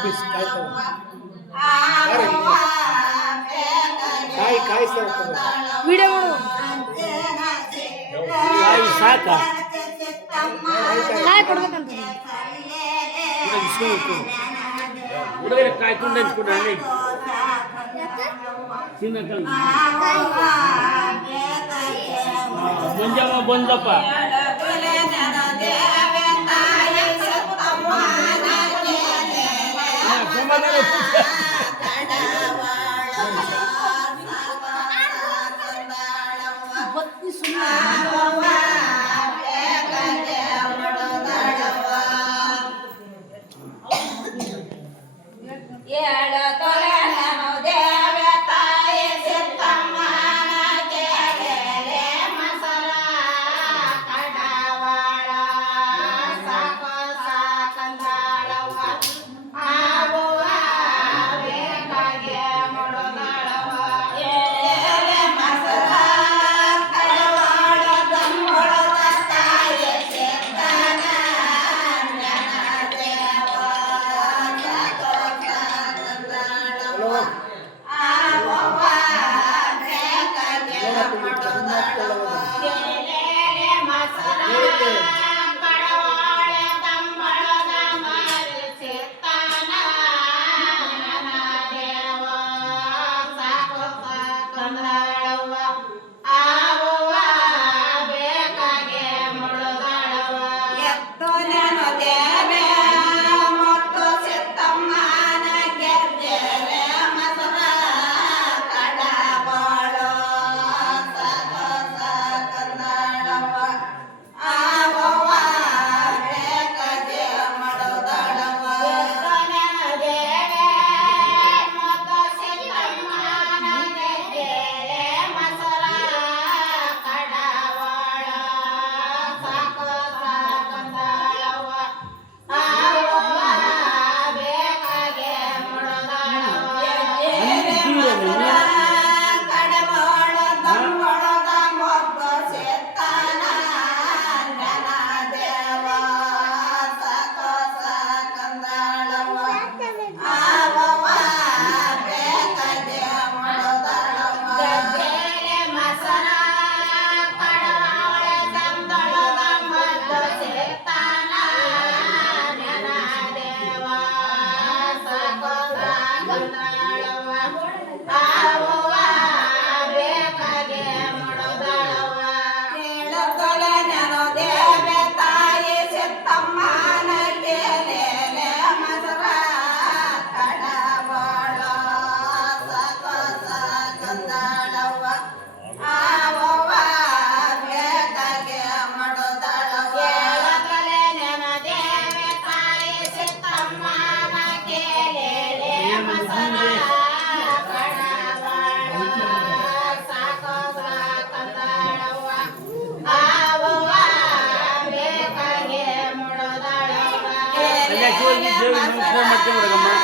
Kai Kaiser. Very Video. Kai Saka. Kai Kaiser. Kai Kaiser. Kai Kaiser. Kai Kaiser. Kai Kaiser. Kai Kaiser. Kai ಮೇಲೆ கையாசி phone மட்டும் கொடுக்கம்மா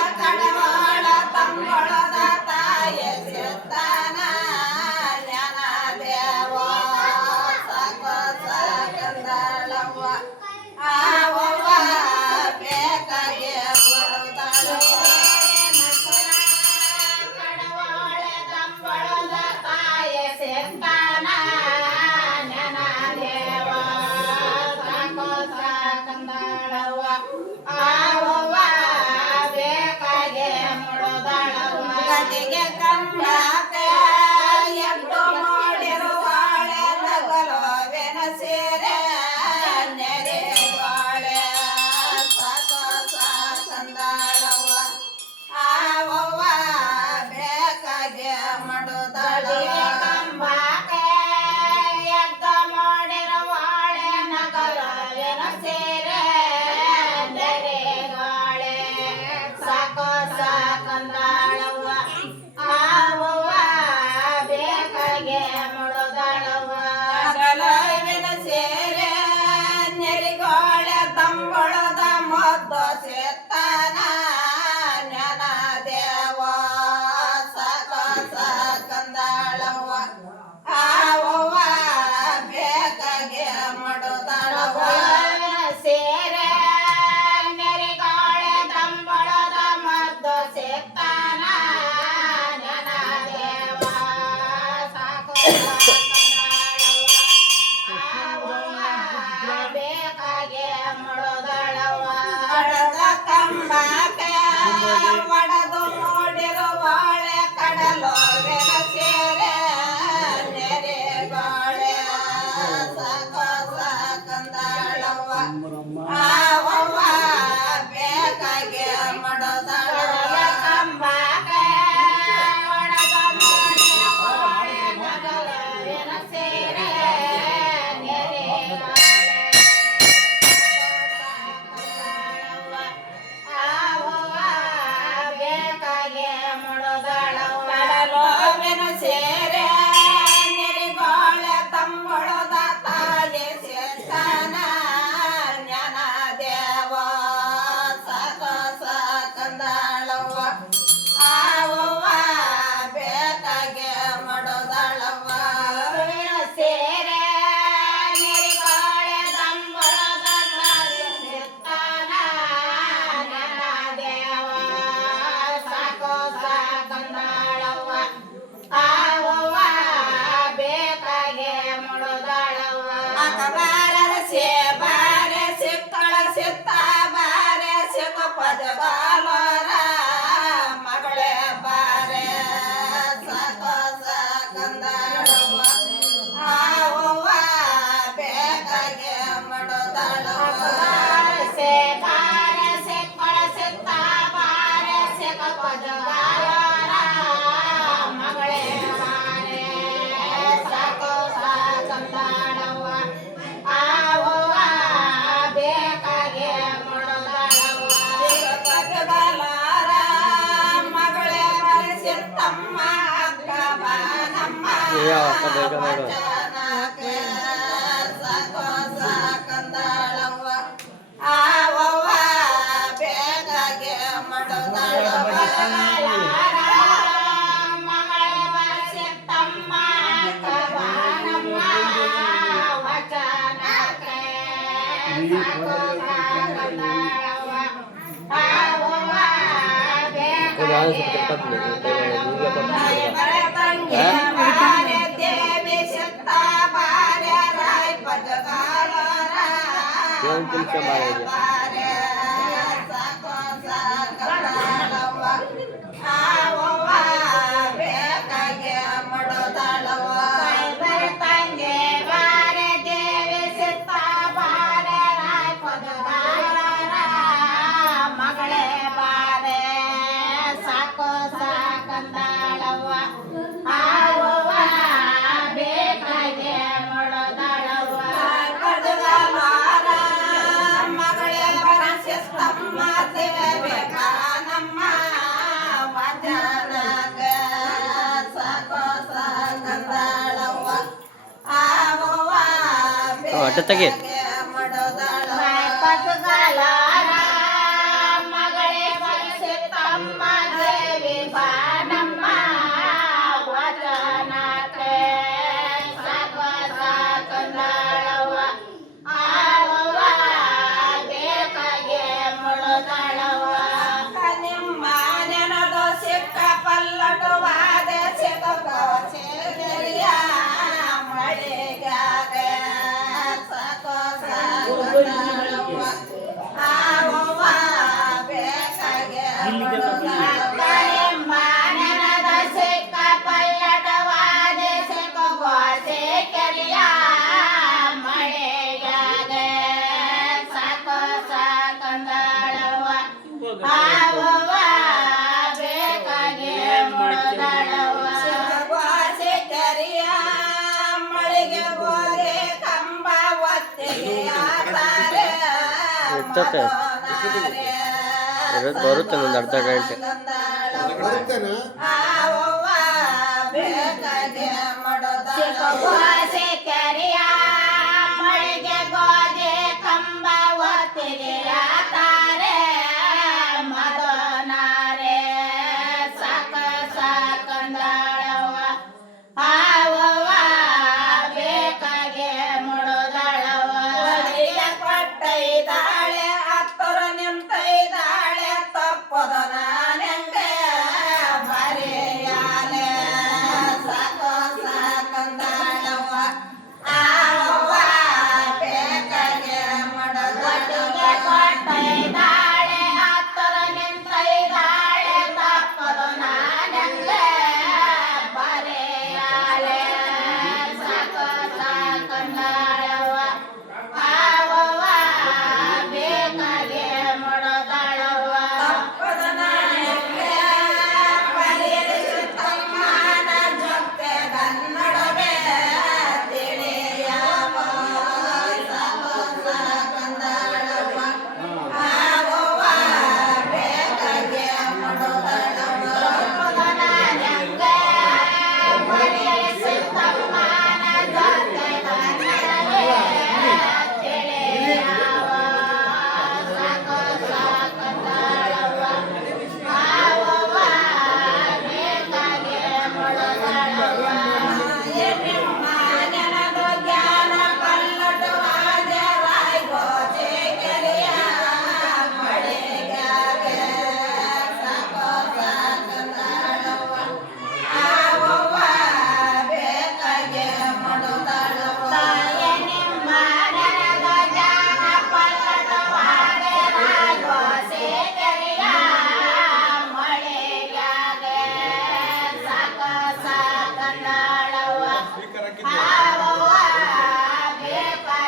Bahia, Bahia, Bahia. Kailangan sa pagkakat mo. Hindi ka pa Yan, kung sa maya niya. ಅಡ್ಡ ತೆಗೆ ಇರ್ತತೆ. ಇರೋದು ಬರುತ್ತೆ ನಂದು ಅರ್ಧ ಗಂಟೆ. ಮಳೆಗೆ ಕಂಬ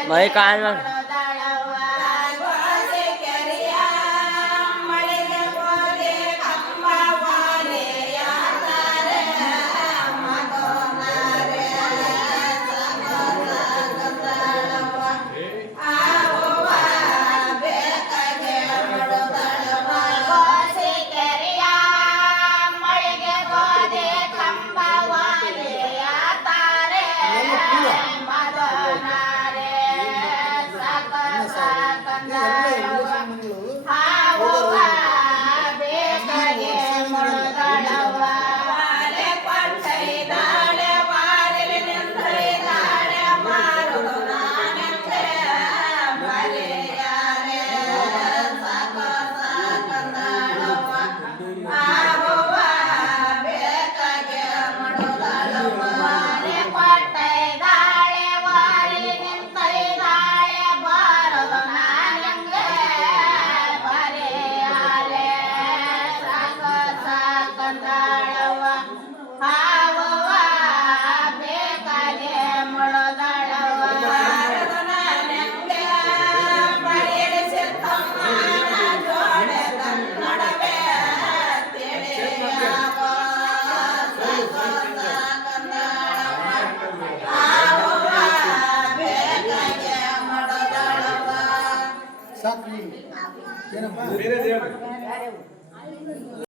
没干吗